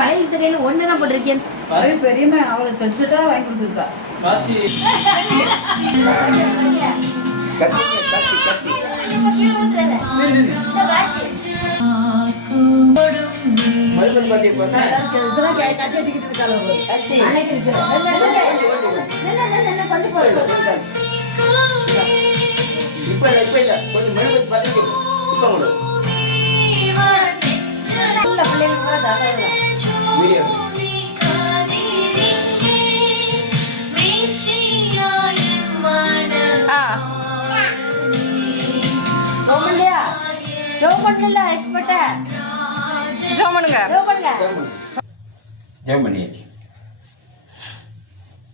வளையல் கையில ஒண்ணுதான் போட்டிருக்கேன். பெரியம்மா அவளை செட்டா வாங்கி கொடுத்துருக்கா.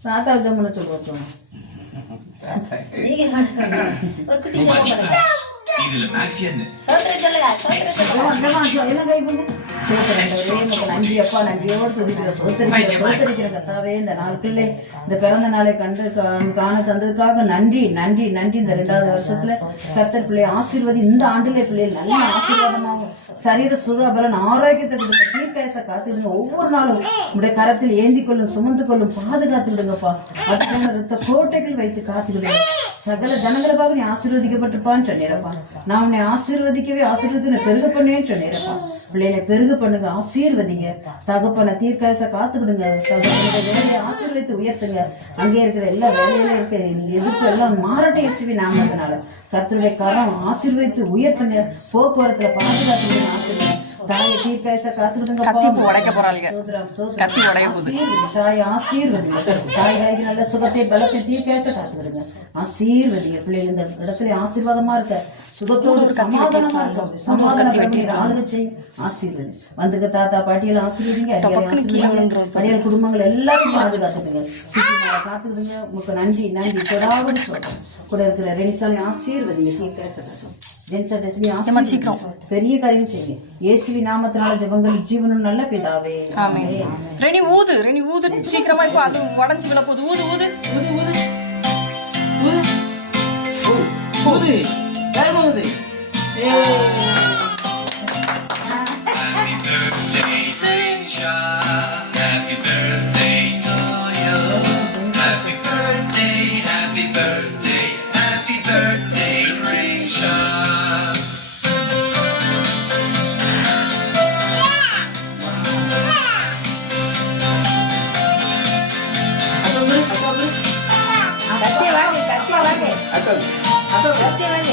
தாத்தா ஜம்முன்னு சொல்லுவோம். இந்த நாட்கள்ல இந்த பிறந்த நாளை காண தந்ததுக்காக நன்றி நன்றி நன்றி. இந்த 2வது வருஷத்துல கர்த்தர் பிள்ளை ஆசீர்வாதி. இந்த ஆண்டுல பிள்ளைகள் நல்ல ஆசீர்வாதமாகும். சரீர சுகாபலன் ஆரோக்கியத்தை கொடுங்க. தீர்க்காயச காத்துடுங்க. ஒவ்வொரு நாளும் உடைய கரத்தில் ஏந்தி கொள்ளும் சுமந்து கொள்ளும் பாதுகாத்து விடுங்கப்பா. அதுக்கான ரத்த கோட்டைகள் வைத்து காத்து விடுங்க. சகல ஜனங்களுக்காக நீ ஆசீர்வதிக்கப்பட்டிருப்பான்னு சொன்னேரப்பா. நான் உன்னை ஆசீர்வதிக்கவே ஆசீர்வதி பெருக பண்ணேன்னு சொன்னேரப்பா. பிள்ளைகளை பெருக பண்ணுங்க, ஆசீர்வதிங்க. தகப்பனை தீர்க்காயச காத்து விடுங்க. சகப்பனுடைய வேலையை ஆசீர்வதித்து உயர்த்துங்க. அங்கே இருக்கிற எல்லா வேலையில இருக்க எதிர்ப்பு எல்லாம் மாறட்டும் இயேசுவின் நாமத்தினால. கர்த்தருடைய கரம் ஆசீர்வதித்து உயர்த்துங்க. போக்குவரத்துல பாதுகாத்து விடுங்க. ஆசீர்வதி தாயை தீர்க்காயச காத்து விடுங்க. தாய் ஆசீர்வதிங்க. தாய் நல்ல சுகத்தை பலத்தை தீர்க்காயச காத்து விடுங்க. ஆசீர்வதிங்க. பிள்ளைகள் இந்த இடத்துல ஆசீர்வாதமா இருக்க, சுகத்தோடு சமாதானமா இருக்க, சமாதானம் ஆளுகை செய்யும். ஆசீர்வதி வந்துருக்க தாத்தா பாட்டியெல்லாம் ஆசீர்வதிங்க. அடியால் குடும்பங்கள் எல்லாரும் பாதுகாத்துடுங்க. சித்திமார காத்துடுங்க. உங்களுக்கு நன்றி நன்றி தொடாவது சொல்றேன். கூட இருக்கிற ரெனிசாமி ஆசீர்வதிங்க. தீர்க்காயச பெரிய காரியம் செய்யுங்க. இயேசுவின் நாமத்தினால ஜெபங்கள் ஜீவனும் நல்ல பிதாவே. ஆமென். ரெனி ஊது சீக்கிரமா. இப்ப அது உடைஞ்சு விழ போகுது. ஊது ஊது ஊது ஊது ஊது ஊது வேகமா ஊது. Happy birthday to you. Happy birthday, happy birthday, happy birthday, Risha. கத்தி வாங்க.